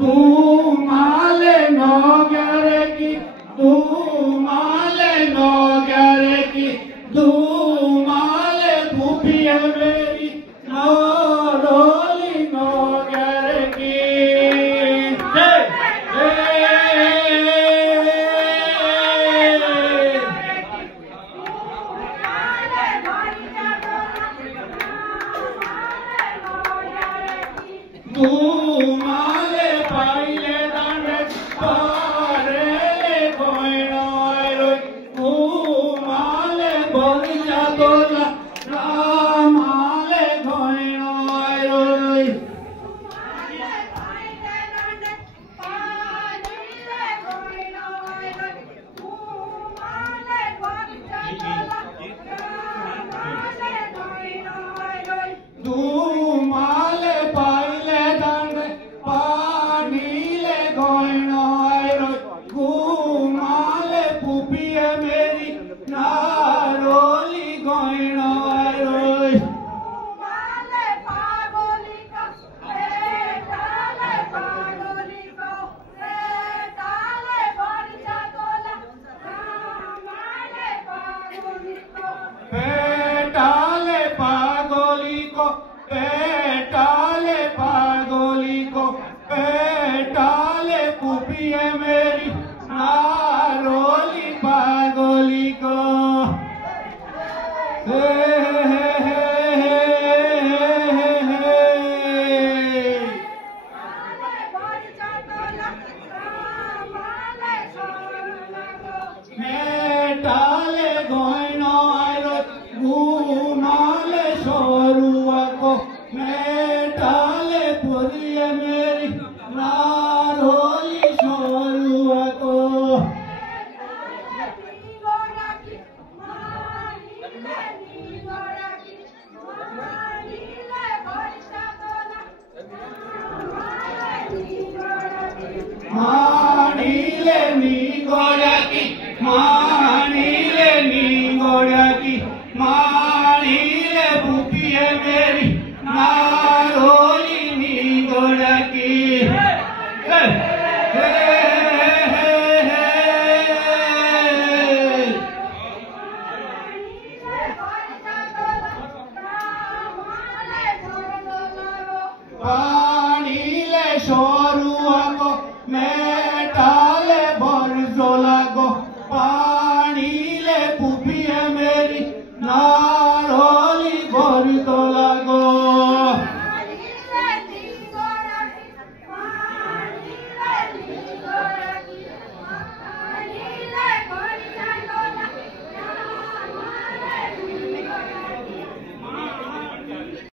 Dumale nogareki, dumale nogareki, dumale pupiya meri, naroli nogareki. Hey, Dumale paile dande parele koinoiroi, dumale borja dola ramale koinoiroi. Dumale paile dande panile koinoiroi, dumale pupiya meri naroli koinoiroi. Petale pagoliko, petale pagoliko, petale pupiya meri naroli pagoliko. Metale koinoiroi, dumale soruako, metale puriya meri naroli soruako. Manile ni goraki, manile ni goraki,